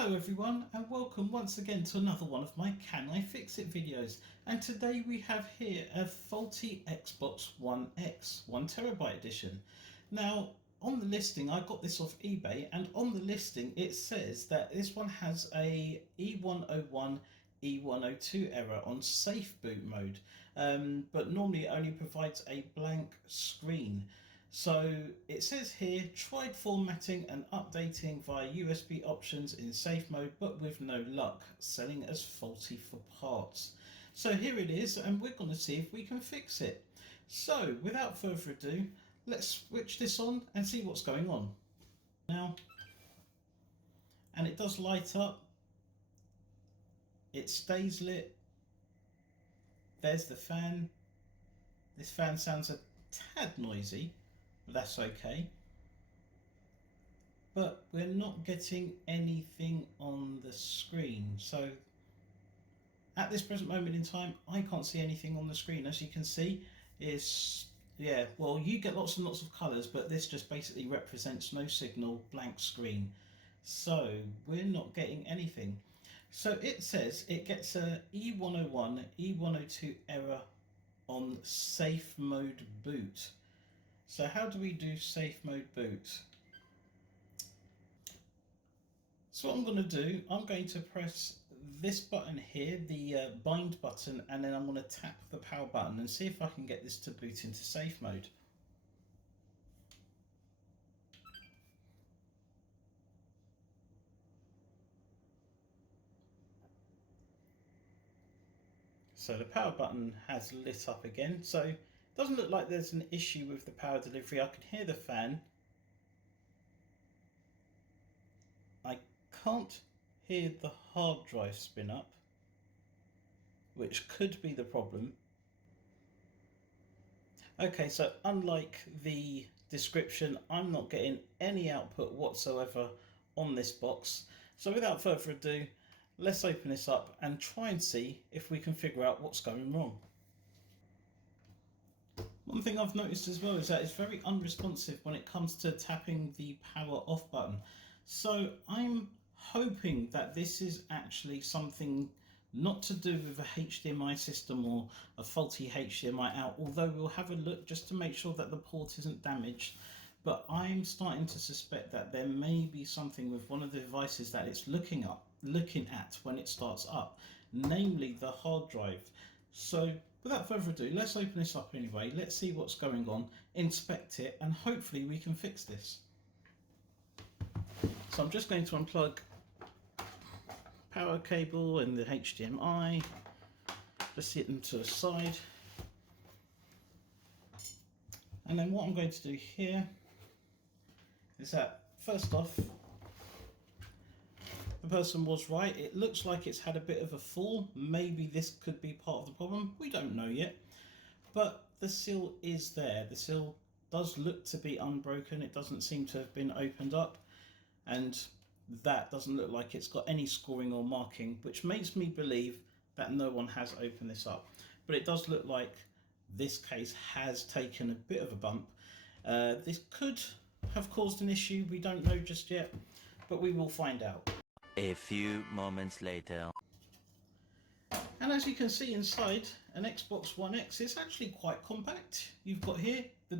Hello everyone and welcome once again to another one of my Can I Fix It videos, and today we have here a faulty Xbox One X 1TB edition. Now on the listing, I got this off eBay, and on the listing it says that this one has a E101 E102 error on safe boot mode, but normally it only provides a blank screen. So it says here, tried formatting and updating via USB options in safe mode, but with no luck, selling as faulty for parts. So here it is, and we're going to see if we can fix it. So without further ado, let's switch this on and see what's going on. Now, and it does light up. It stays lit. There's the fan. This fan sounds a tad noisy. That's okay, but we're not getting anything on the screen. So at this present moment in time, I can't see anything on the screen. As you can see, well, you get lots and lots of colours, but this just basically represents no signal, blank screen. So we're not getting anything. So it says it gets a E101 E102 error on safe mode boot. So how do we do safe mode boot? So what I'm going to do, I'm going to press this button here, the bind button, and then I'm going to tap the power button and see if I can get this to boot into safe mode. So the power button has lit up again, so it doesn't look like there's an issue with the power delivery. I can hear the fan. I can't hear the hard drive spin up, which could be the problem. Okay, so unlike the description, I'm not getting any output whatsoever on this box. So without further ado, let's open this up and try and see if we can figure out what's going wrong. One thing I've noticed as well is that it's very unresponsive when it comes to tapping the power off button. So I'm hoping that this is actually something not to do with a HDMI system or a faulty HDMI out, although we'll have a look just to make sure that the port isn't damaged. But I'm starting to suspect that there may be something with one of the devices that it's looking at when it starts up, namely the hard drive. So without further ado, let's open this up anyway. Let's see what's going on, inspect it, and hopefully we can fix this. So I'm just going to unplug power cable and the HDMI, just sit them to the side. And then what I'm going to do here is that, first off, the person was right. It looks like it's had a bit of a fall. Maybe this could be part of the problem. We don't know yet. But the seal is there. The seal does look to be unbroken. It doesn't seem to have been opened up. And that doesn't look like it's got any scoring or marking, which makes me believe that no one has opened this up. But it does look like this case has taken a bit of a bump. This could have caused an issue. We don't know just yet, but we will find out. A few moments later. And as you can see inside an Xbox One X, it's actually quite compact. You've got here the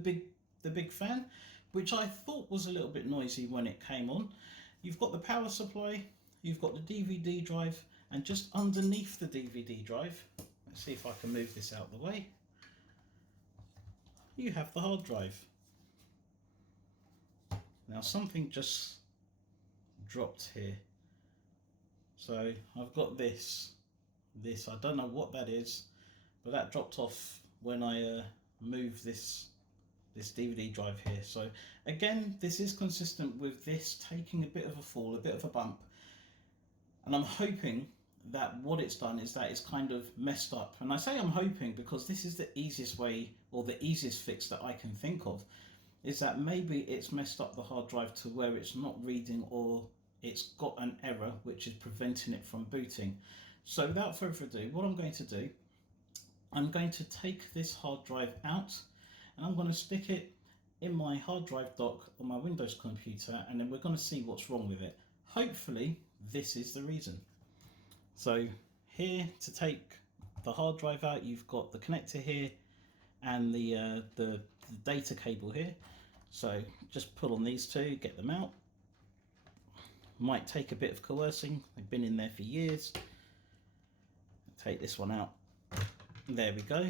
big fan, which I thought was a little bit noisy when it came on. You've got the power supply, you've got the DVD drive, and just underneath the DVD drive, let's see if I can move this out of the way, you have the hard drive. Now something just dropped here. So I've got this, I don't know what that is, but that dropped off when I moved this DVD drive here. So again, this is consistent with this taking a bit of a fall, a bit of a bump, and I'm hoping that what it's done is that it's kind of messed up. And I say I'm hoping because this is the easiest way, or the easiest fix that I can think of, is that maybe it's messed up the hard drive to where it's not reading, or it's got an error which is preventing it from booting. So without further ado, what I'm going to do, I'm going to take this hard drive out and I'm going to stick it in my hard drive dock on my Windows computer, and then we're going to see what's wrong with it. Hopefully this is the reason. So here, to take the hard drive out, you've got the connector here and the data cable here. So just pull on these two, get them out. Might take a bit of coercing, they've been in there for years. Take this one out. There we go.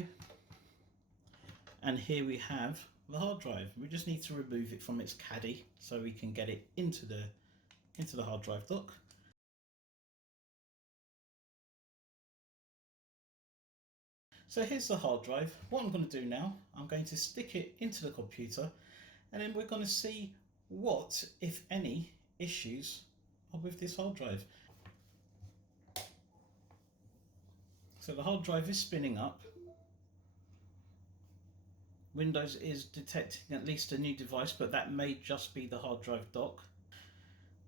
And here we have the hard drive. We just need to remove it from its caddy so we can get it into the hard drive dock. So here's the hard drive. What I'm going to do now, I'm going to stick it into the computer, and then we're going to see what, if any, issues are with this hard drive. So the hard drive is spinning up. Windows is detecting at least a new device, but that may just be the hard drive dock.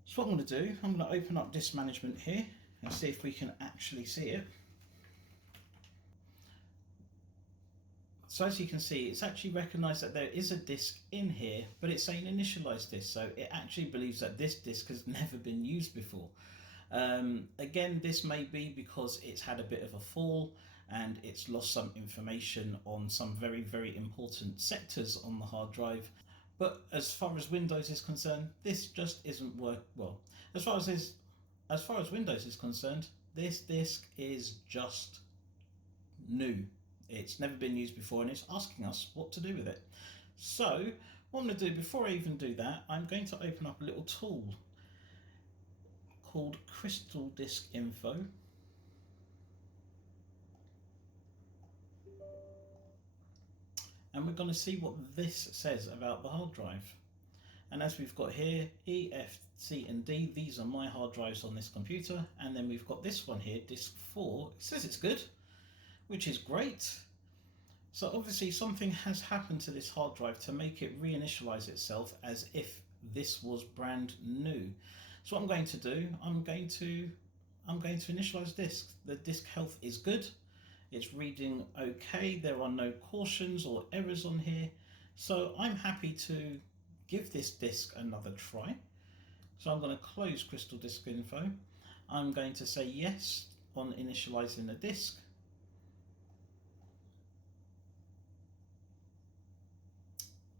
So what I'm going to do, I'm going to open up disk management here and see if we can actually see it. So as you can see, it's actually recognised that there is a disk in here, but it's saying initialize disk. So it actually believes that this disk has never been used before. Again, this may be because it's had a bit of a fall and it's lost some information on some very, very important sectors on the hard drive. But as far as Windows is concerned, this just isn't well. As far as Windows is concerned, this disk is just new. It's never been used before and it's asking us what to do with it. So what I'm going to do, before I even do that, I'm going to open up a little tool called Crystal Disk Info. And we're going to see what this says about the hard drive. And as we've got here, E, F, C and D, these are my hard drives on this computer. And then we've got this one here, disk 4. It says it's good, which is great. So obviously something has happened to this hard drive to make it reinitialize itself as if this was brand new. So what I'm going to do, I'm going to initialize disk. The disk health is good. It's reading okay. There are no cautions or errors on here. So I'm happy to give this disk another try. So I'm going to close Crystal Disk Info. I'm going to say yes on initializing the disk.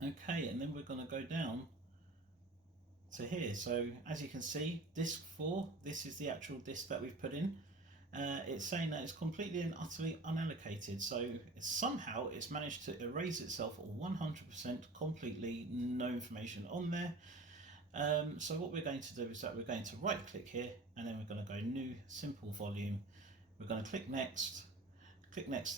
Okay, and then we're going to go down to here. So as you can see, disk 4, this is the actual disk that we've put in. It's saying that it's completely and utterly unallocated. So somehow it's managed to erase itself 100% completely, no information on there. So what we're going to do is that we're going to right click here and then we're going to go new simple volume. We're going to click next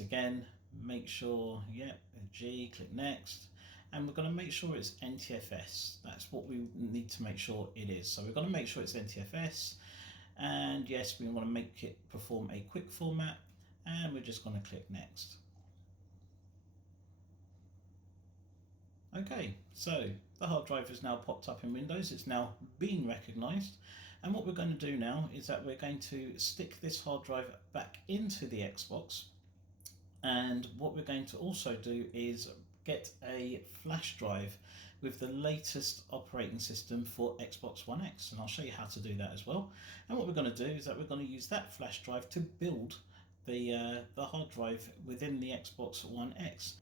again, make sure, yep, G, click next. And we're going to make sure it's NTFS. That's what we need to make sure it is. So we're going to make sure it's NTFS. And yes, we want to make it perform a quick format. And we're just going to click next. Okay, so the hard drive has now popped up in Windows. It's now been recognized. And what we're going to do now is that we're going to stick this hard drive back into the Xbox. And what we're going to also do is get a flash drive with the latest operating system for Xbox One X, and I'll show you how to do that as well. And what we're going to do is that we're going to use that flash drive to build the hard drive within the Xbox One X.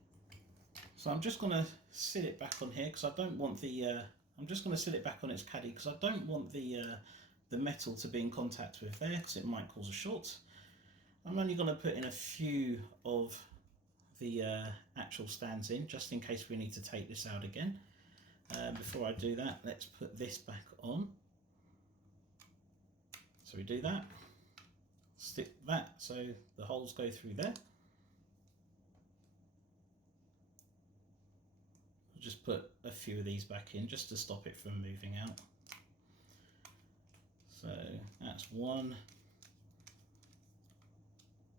So I'm just going to sit it back on here because I don't want the I'm just going to sit it back on its caddy because I don't want the metal to be in contact with there because it might cause a short. I'm only going to put in a few of the actual stands in just in case we need to take this out again. Before I do that, let's put this back on. So we do that, stick that so the holes go through there. We'll just put a few of these back in just to stop it from moving out. So that's one,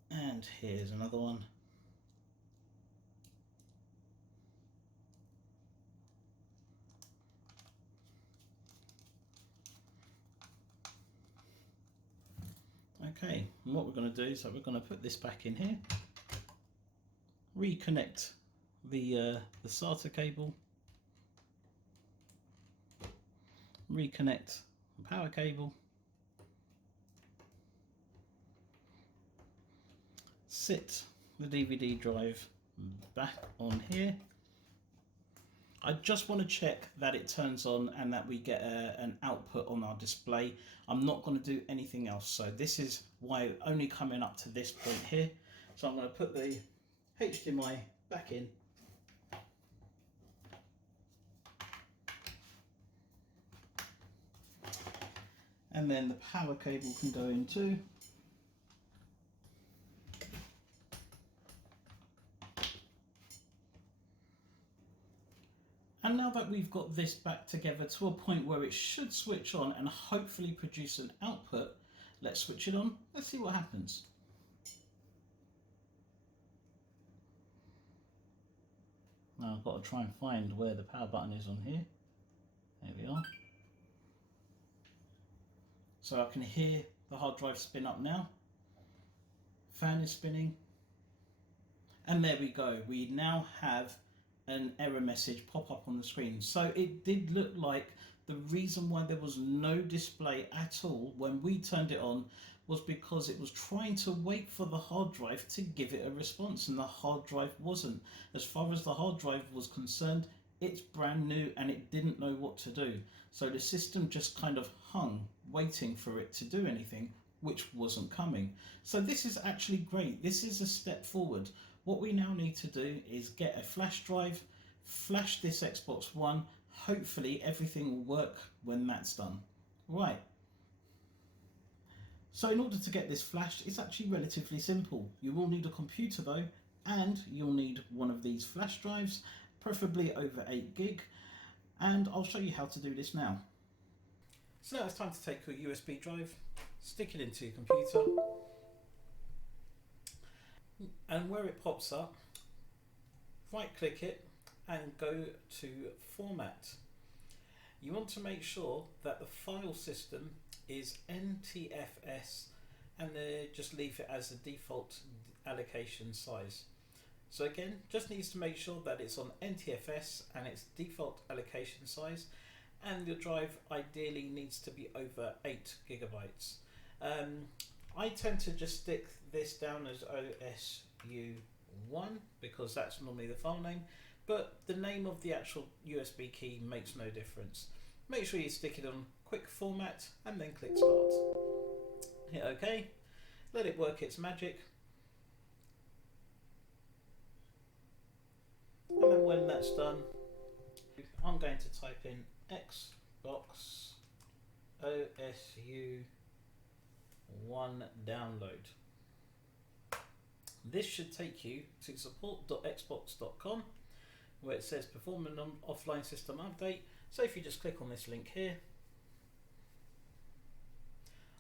and here's another one. Okay, and what we're going to do is that we're going to put this back in here, reconnect the SATA cable, reconnect the power cable, sit the DVD drive back on here. I just want to check that it turns on and that we get an output on our display. I'm not going to do anything else. So this is why only coming up to this point here. So I'm going to put the HDMI back in. And then the power cable can go in too. And now that we've got this back together to a point where it should switch on and hopefully produce an output, let's switch it on. Let's see what happens. Now I've got to try and find where the power button is on here. There we are. So I can hear the hard drive spin up now. Fan is spinning. And there we go. We now have an error message pop up on the screen. So it did look like the reason why there was no display at all when we turned it on was because it was trying to wait for the hard drive to give it a response, and the hard drive wasn't. As far as the hard drive was concerned, it's brand new and it didn't know what to do. So the system just kind of hung, waiting for it to do anything, which wasn't coming. So this is actually great. This is a step forward. What we now need to do is get a flash drive, flash this Xbox One. Hopefully everything will work when that's done. Right. So in order to get this flashed, it's actually relatively simple. You will need a computer though, and you'll need one of these flash drives, preferably over 8 gig. And I'll show you how to do this now. So now it's time to take your USB drive, stick it into your computer, and where it pops up, right click it and go to format. You want to make sure that the file system is NTFS and just leave it as the default allocation size. So again, just needs to make sure that it's on NTFS and its default allocation size, and your drive ideally needs to be over 8 gigabytes. I tend to just stick this down as OSU1 because that's normally the file name, but the name of the actual USB key makes no difference. Make sure you stick it on quick format and then click start. Hit OK, let it work its magic, and then when that's done, I'm going to type in Xbox OSU1 download. This should take you to support.xbox.com where it says perform an offline system update. So if you just click on this link here,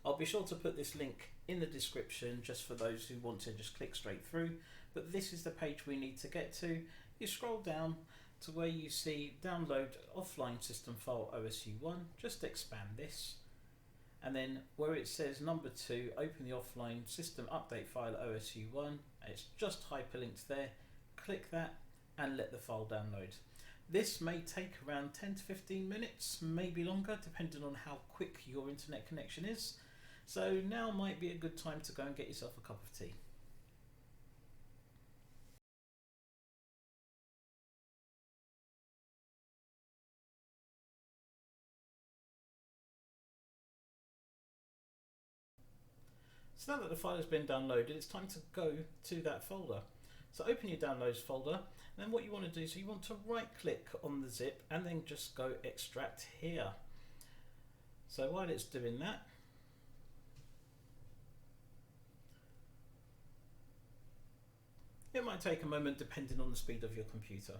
I'll be sure to put this link in the description just for those who want to just click straight through, but this is the page we need to get to. You scroll down to where you see download offline system file OSU1, just expand this, and then where it says number 2, open the offline system update file OSU1, it's just hyperlinked there, click that and let the file download. This may take around 10 to 15 minutes, maybe longer, depending on how quick your internet connection is. So now might be a good time to go and get yourself a cup of tea. So now that the file has been downloaded, it's time to go to that folder. So open your downloads folder, and then what you want to do is you want to right click on the zip and then just go extract here. So while it's doing that, it might take a moment depending on the speed of your computer.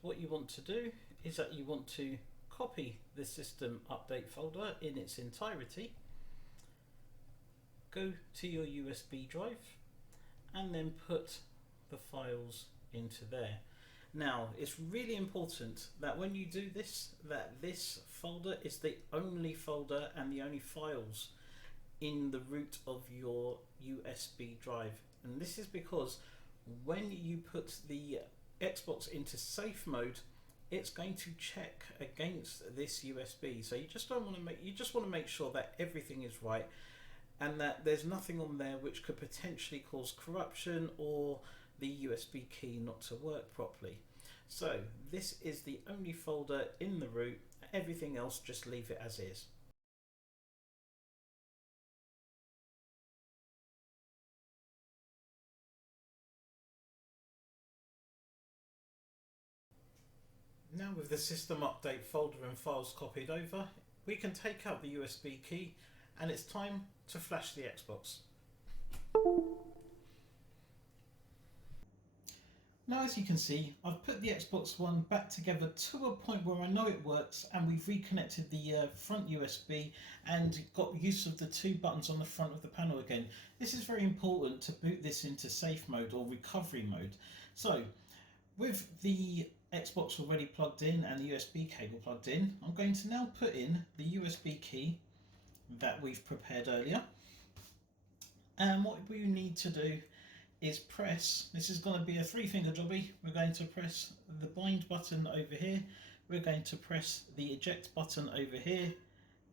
What you want to do is that you want to copy the system update folder in its entirety, go to your USB drive and then put the files into there. Now it's really important that when you do this, that this folder is the only folder and the only files in the root of your USB drive, and this is because when you put the Xbox into safe mode, it's going to check against this USB. So you just want to make sure that everything is right and that there's nothing on there which could potentially cause corruption or the USB key not to work properly. So this is the only folder in the root. Everything else, just leave it as is. Now with the system update folder and files copied over, we can take out the USB key and it's time to flash the Xbox. Now as you can see, I've put the Xbox One back together to a point where I know it works, and we've reconnected the front USB and got use of the two buttons on the front of the panel again. This is very important to boot this into safe mode or recovery mode. So with the Xbox already plugged in and the USB cable plugged in, I'm going to now put in the USB key that we've prepared earlier. And what we need to do is press, this is going to be a 3-finger jobby. We're going to press the bind button over here, we're going to press the eject button over here,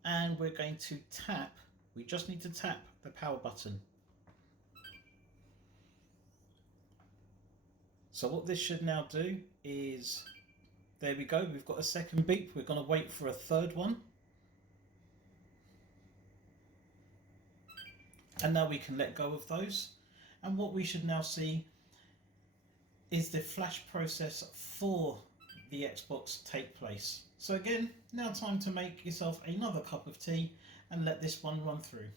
and we're going to tap, we just need to tap the power button. So what this should now do is, there we go, we've got a second beep, we're going to wait for a third one. And now we can let go of those. And what we should now see is the flash process for the Xbox take place. So again, now time to make yourself another cup of tea and let this one run through.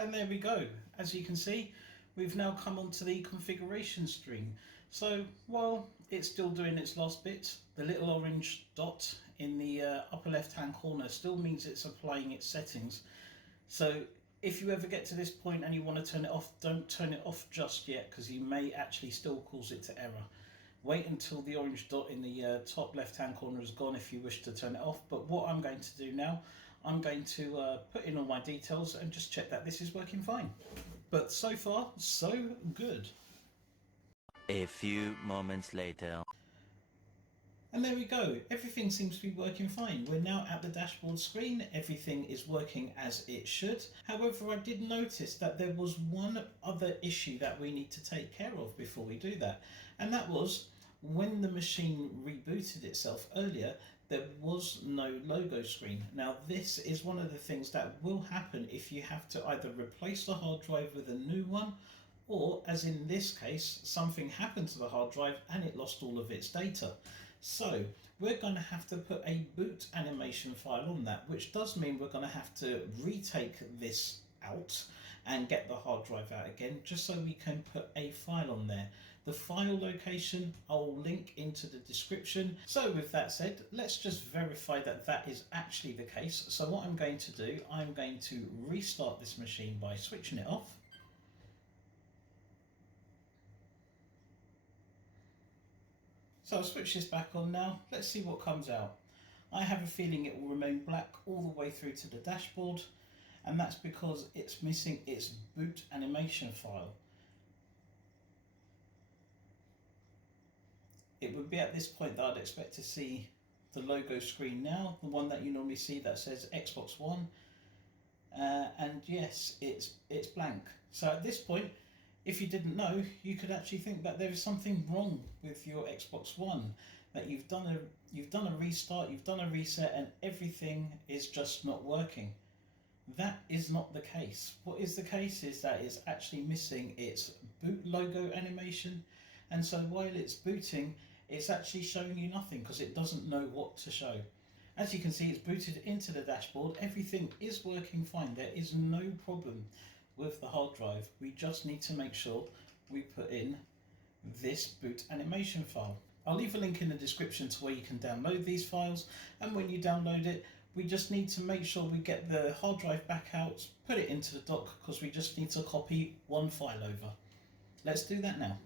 And there we go. As you can see, we've now come onto the configuration screen. So while it's still doing its last bit, the little orange dot in the upper left hand corner still means it's applying its settings. So if you ever get to this point and you want to turn it off, don't turn it off just yet, because you may actually still cause it to error. Wait until the orange dot in the top left hand corner is gone if you wish to turn it off. But what I'm going to do now, I'm going to put in all my details and just check that this is working fine. But so far, so good. A few moments later. And there we go, everything seems to be working fine. We're now at the dashboard screen, everything is working as it should. However, I did notice that there was one other issue that we need to take care of before we do that. And that was, when the machine rebooted itself earlier, there was no logo screen. Now this is one of the things that will happen if you have to either replace the hard drive with a new one, or as in this case, something happened to the hard drive and it lost all of its data. So we're going to have to put a boot animation file on that, which does mean we're going to have to retake this out and get the hard drive out again, just so we can put a file on there. The file location I'll link into the description. So with that said, let's just verify that that is actually the case. So what I'm going to do, I'm going to restart this machine by switching it off. So I'll switch this back on now. Let's see what comes out. I have a feeling it will remain black all the way through to the dashboard, and that's because it's missing its boot animation file. It would be at this point that I'd expect to see the logo screen now, the one that you normally see that says Xbox One, and yes, it's blank. So at this point, if you didn't know, you could actually think that there is something wrong with your Xbox One, that you've done a restart, you've done a reset, and everything is just not working. That is not the case. What is the case is that it's actually missing its boot logo animation, and so while it's booting, it's actually showing you nothing because it doesn't know what to show. As you can see, it's booted into the dashboard. Everything is working fine. There is no problem with the hard drive. We just need to make sure we put in this boot animation file. I'll leave a link in the description to where you can download these files, and when you download it, we just need to make sure we get the hard drive back out, put it into the dock, because we just need to copy one file over. Let's do that now.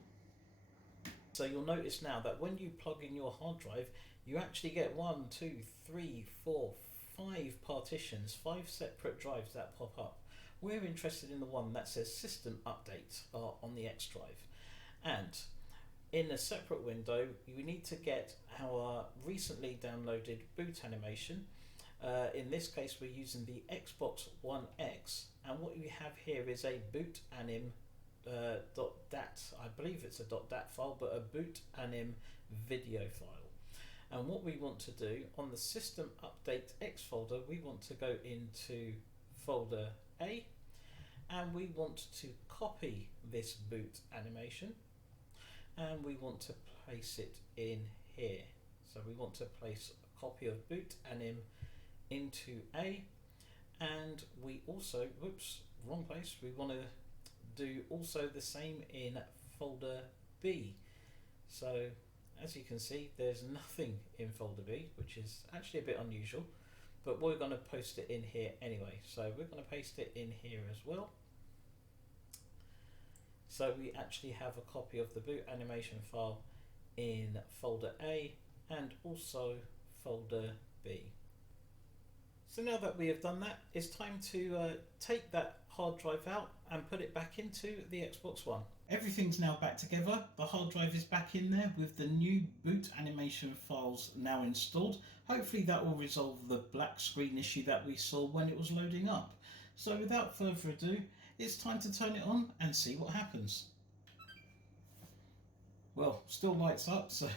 So you'll notice now that when you plug in your hard drive, you actually get 1, 2, 3, 4, 5 partitions, 5 separate drives that pop up. We're interested in the one that says System Update on the X drive. And in a separate window, you need to get our recently downloaded boot animation. In this case, we're using the Xbox One X, and what we have here is a boot anim .dat. I believe it's a .dat file, but a boot anim video file. And what we want to do on the System Update X folder, we want to go into folder A, and we want to copy this boot animation, and we want to place it in here. So we want to place a copy of boot anim into A, and we also, whoops, wrong place, we want to do also the same in folder B. So as you can see, there's nothing in folder B, which is actually a bit unusual, but we're going to post it in here anyway. So we're going to paste it in here as well. So we actually have a copy of the boot animation file in folder A and also folder B. So now that we have done that, it's time to take that hard drive out and put it back into the Xbox One. Everything's now back together. The hard drive is back in there with the new boot animation files now installed. Hopefully that will resolve the black screen issue that we saw when it was loading up. So without further ado, it's time to turn it on and see what happens. Well, still lights up, so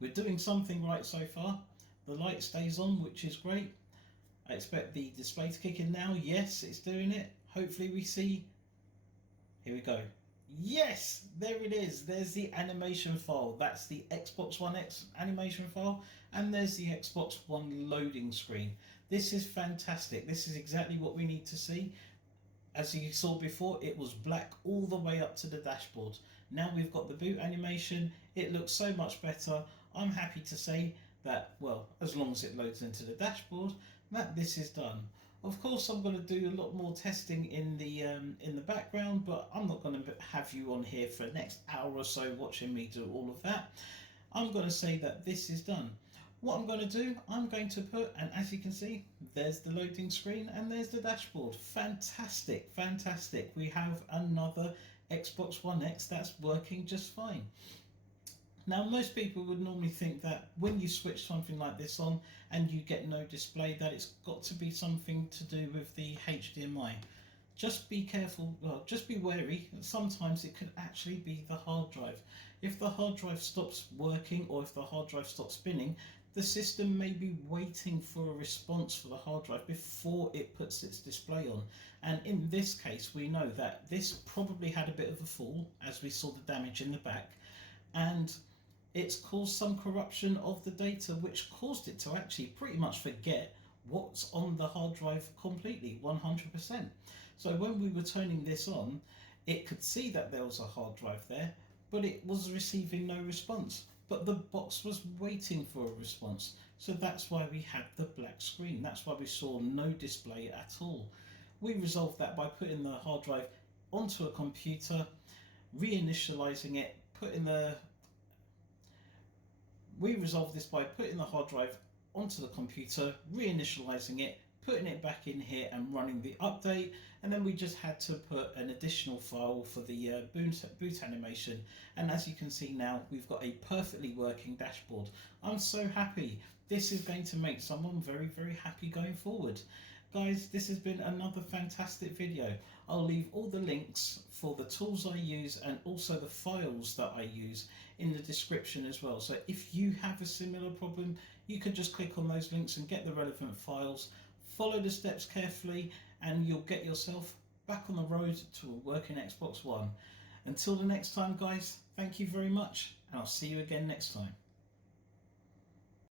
we're doing something right so far. The light stays on, which is great. I expect the display to kick in now. Yes, it's doing it. Hopefully we see. Here we go. Yes, there it is. There's the animation file. That's the Xbox One X animation file. And there's the Xbox One loading screen. This is fantastic. This is exactly what we need to see. As you saw before, it was black all the way up to the dashboard. Now we've got the boot animation. It looks so much better. I'm happy to say that, well, as long as it loads into the dashboard, that this is done. Of course, I'm going to do a lot more testing in the background, but I'm not going to have you on here for the next hour or so watching me do all of that. I'm going to say that this is done. What I'm going to do, I'm going to put, and as you can see, there's the loading screen and there's the dashboard. Fantastic, fantastic. We have another Xbox One X that's working just fine. Now, most people would normally think that when you switch something like this on and you get no display, that it's got to be something to do with the HDMI. Just be careful, well, just be wary. Sometimes it could actually be the hard drive. If the hard drive stops working or if the hard drive stops spinning, the system may be waiting for a response for the hard drive before it puts its display on. And in this case, we know that this probably had a bit of a fall, as we saw the damage in the back, and it's caused some corruption of the data, which caused it to actually pretty much forget what's on the hard drive completely, 100%. So when we were turning this on, it could see that there was a hard drive there, but it was receiving no response. But the box was waiting for a response. So that's why we had the black screen. That's why we saw no display at all. We resolved that by putting the hard drive onto a computer, reinitializing it, we resolved this by putting the hard drive onto the computer, reinitializing it, putting it back in here and running the update, and then we just had to put an additional file for the boot animation, and as you can see now, we've got a perfectly working dashboard. I'm so happy. This is going to make someone very, very happy going forward. Guys, this has been another fantastic video. I'll leave all the links for the tools I use and also the files that I use in the description as well. So if you have a similar problem, you could just click on those links and get the relevant files. Follow the steps carefully and you'll get yourself back on the road to a working Xbox One. Until the next time, guys, thank you very much, and I'll see you again next time.